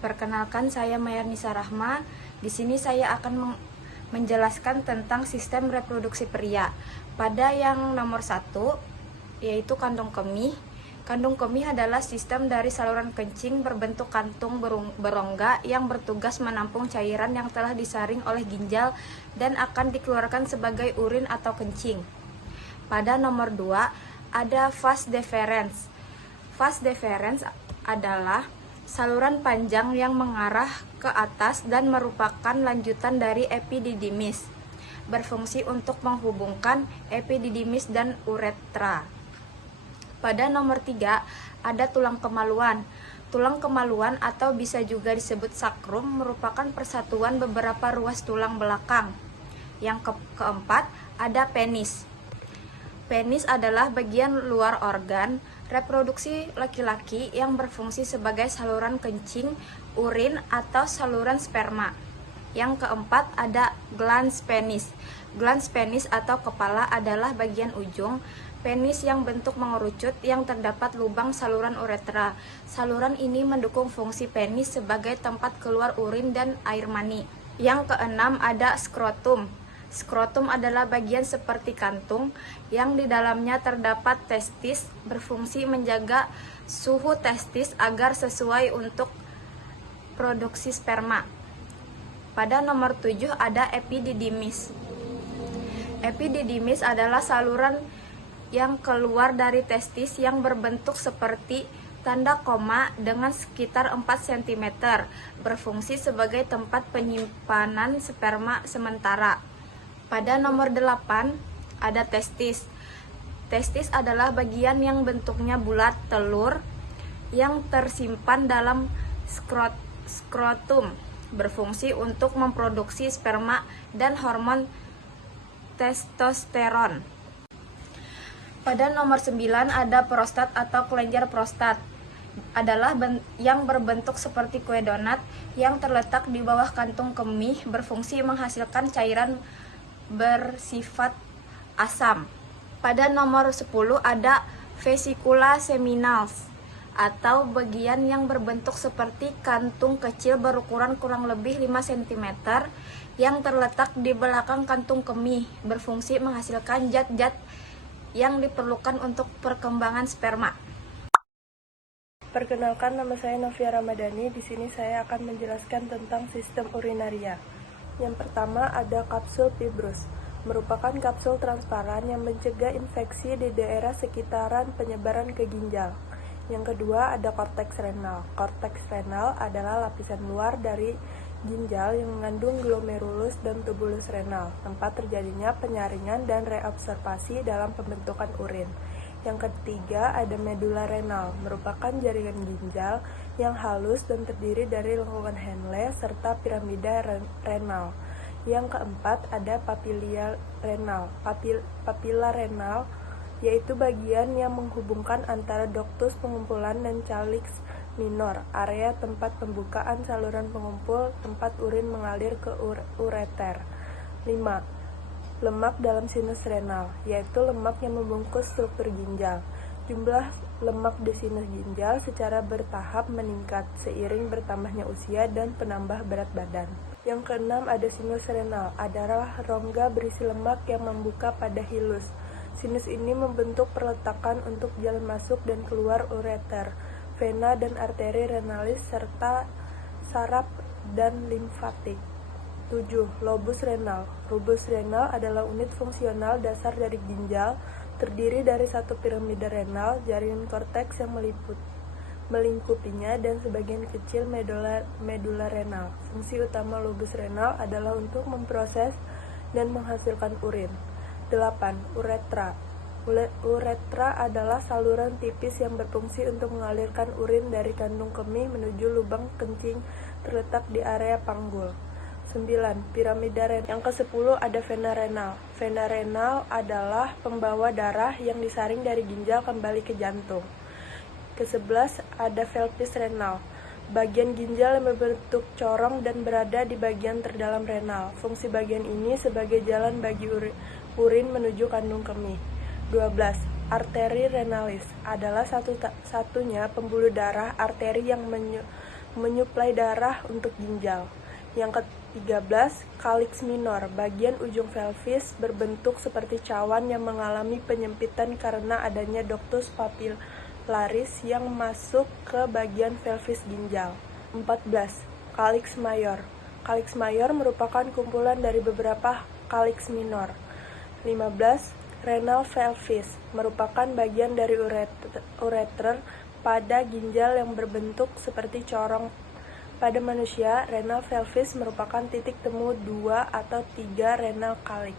Perkenalkan, saya Mayarnisa Rahma. Di sini saya akan menjelaskan tentang sistem reproduksi pria. Pada yang nomor 1, yaitu kandung kemih. Kandung kemih adalah sistem dari saluran kencing berbentuk kantung berongga yang bertugas menampung cairan yang telah disaring oleh ginjal dan akan dikeluarkan sebagai urin atau kencing. Pada nomor 2, ada vas deferens. Vas deferens adalah saluran panjang yang mengarah ke atas dan merupakan lanjutan dari epididymis, berfungsi untuk menghubungkan epididymis dan uretra. Pada nomor 3, ada tulang kemaluan. Tulang kemaluan atau bisa juga disebut sakrum merupakan persatuan beberapa ruas tulang belakang. Yang keempat, ada penis. Penis adalah bagian luar organ reproduksi laki-laki yang berfungsi sebagai saluran kencing, urin, atau saluran sperma. Yang keempat, ada glans penis. Glans penis atau kepala adalah bagian ujung penis yang bentuk mengerucut yang terdapat lubang saluran uretra. Saluran ini mendukung fungsi penis sebagai tempat keluar urin dan air mani. Yang keenam, ada skrotum. Skrotum adalah bagian seperti kantung yang di dalamnya terdapat testis, berfungsi menjaga suhu testis agar sesuai untuk produksi sperma. Pada nomor 7, ada epididymis. Epididymis adalah saluran yang keluar dari testis yang berbentuk seperti tanda koma dengan sekitar 4 cm, berfungsi sebagai tempat penyimpanan sperma sementara. Pada nomor 8, ada testis. Testis adalah bagian yang bentuknya bulat telur yang tersimpan dalam skrotum, berfungsi untuk memproduksi sperma dan hormon testosteron. Pada nomor 9, ada prostat atau kelenjar prostat. Adalah yang berbentuk seperti kue donat yang terletak di bawah kantung kemih, berfungsi menghasilkan cairan bersifat asam. Pada nomor 10, ada vesicula seminals atau bagian yang berbentuk seperti kantung kecil berukuran kurang lebih 5 cm yang terletak di belakang kantung kemih, berfungsi menghasilkan zat-zat yang diperlukan untuk perkembangan sperma. Perkenalkan, nama saya Novia Ramadhani. Di sini saya akan menjelaskan tentang sistem urinaria. Yang pertama, ada kapsul fibrus, merupakan kapsul transparan yang mencegah infeksi di daerah sekitaran penyebaran ke ginjal. Yang kedua, ada korteks renal. Korteks renal adalah lapisan luar dari ginjal yang mengandung glomerulus dan tubulus renal, tempat terjadinya penyaringan dan reabsorpsi dalam pembentukan urin. Yang ketiga, ada medula renal, merupakan jaringan ginjal yang halus dan terdiri dari lengkungan Henle serta piramida renal. Yang keempat, ada papila renal. Papila renal yaitu bagian yang menghubungkan antara ductus pengumpulan dan calyx minor, area tempat pembukaan saluran pengumpul tempat urin mengalir ke ureter. 5. Lemak dalam sinus renal, yaitu lemak yang membungkus struktur ginjal. Jumlah lemak di sinus ginjal secara bertahap meningkat seiring bertambahnya usia dan penambah berat badan. Yang keenam, ada sinus renal, adalah rongga berisi lemak yang membuka pada hilus. Sinus ini membentuk perletakan untuk jalan masuk dan keluar ureter, vena dan arteri renalis serta saraf dan limfatik. 7. Lobus renal. Lobus renal adalah unit fungsional dasar dari ginjal, terdiri dari satu piramida renal, jaringan korteks yang melingkupinya, dan sebagian kecil medula renal. Fungsi utama lobus renal adalah untuk memproses dan menghasilkan urin. 8. Uretra. Uretra adalah saluran tipis yang berfungsi untuk mengalirkan urin dari kandung kemih menuju lubang kencing terletak di area panggul. 9. Piramida renal. Yang ke-10 ada vena renal. Vena renal adalah pembawa darah yang disaring dari ginjal kembali ke jantung. Ke-11 ada pelvis renal. bagian ginjal yang berbentuk corong dan berada di bagian terdalam renal. Fungsi bagian ini sebagai jalan bagi urin menuju kandung kemih. 12. Arteri renalis adalah satu-satunya pembuluh darah arteri yang menyuplai darah untuk ginjal. Yang ke-13, kalix minor, bagian ujung pelvis berbentuk seperti cawan yang mengalami penyempitan karena adanya ductus papillaris yang masuk ke bagian pelvis ginjal. 14. Kalix mayor. Kalix mayor merupakan kumpulan dari beberapa kalix minor. 15. Renal pelvis merupakan bagian dari ureter pada ginjal yang berbentuk seperti corong. Pada manusia, renal pelvis merupakan titik temu 2 atau 3 renal kalix.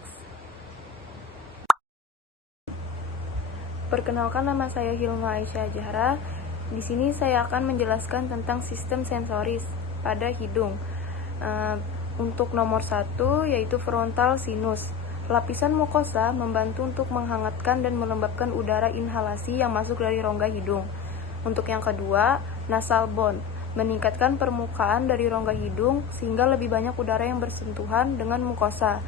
Perkenalkan, nama saya Hilma Aisyah Jahra. Di sini saya akan menjelaskan tentang sistem sensoris pada hidung. Untuk nomor 1 yaitu frontal sinus. Lapisan mukosa membantu untuk menghangatkan dan melembabkan udara inhalasi yang masuk dari rongga hidung. Untuk yang kedua, nasal bone, meningkatkan permukaan dari rongga hidung sehingga lebih banyak udara yang bersentuhan dengan mukosa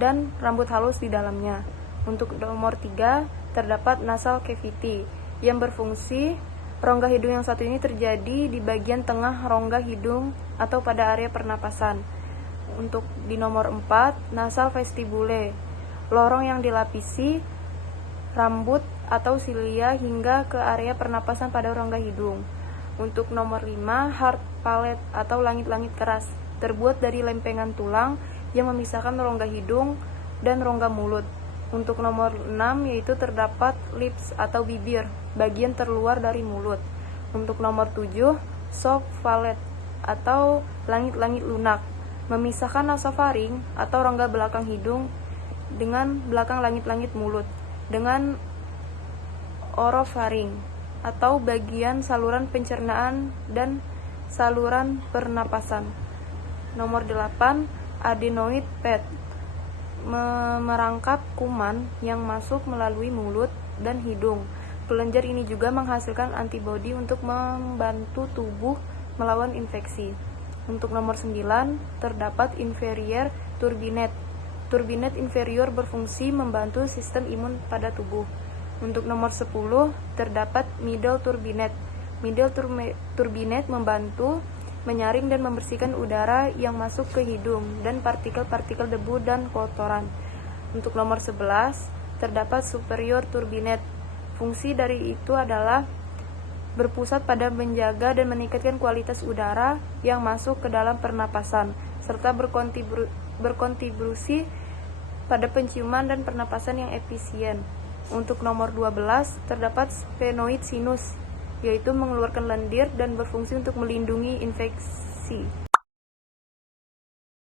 dan rambut halus di dalamnya. Untuk nomor 3, terdapat nasal cavity yang berfungsi rongga hidung yang satu ini terjadi di bagian tengah rongga hidung atau pada area pernapasan. Untuk di nomor 4, nasal vestibule, lorong yang dilapisi rambut atau silia hingga ke area pernapasan pada rongga hidung. Untuk nomor 5, hard palate atau langit-langit keras, terbuat dari lempengan tulang yang memisahkan rongga hidung dan rongga mulut. Untuk nomor 6 yaitu terdapat lips atau bibir, bagian terluar dari mulut. Untuk nomor 7, soft palate atau langit-langit lunak, memisahkan nasofaring atau rongga belakang hidung dengan belakang langit-langit mulut dengan orofaring atau bagian saluran pencernaan dan saluran pernapasan. Nomor 8, adenoid pad, merangkap kuman yang masuk melalui mulut dan hidung. Kelenjar ini juga menghasilkan antibodi untuk membantu tubuh melawan infeksi. Untuk nomor 9, terdapat inferior turbinate. Turbinate inferior berfungsi membantu sistem imun pada tubuh. Untuk nomor 10, terdapat middle turbinate. Middle turbinate membantu menyaring dan membersihkan udara yang masuk ke hidung dan partikel-partikel debu dan kotoran. Untuk nomor 11, terdapat superior turbinate. Fungsi dari itu adalah berpusat pada menjaga dan meningkatkan kualitas udara yang masuk ke dalam pernapasan, serta berkontribusi pada penciuman dan pernapasan yang efisien. Untuk nomor 12, terdapat sphenoid sinus, yaitu mengeluarkan lendir dan berfungsi untuk melindungi infeksi.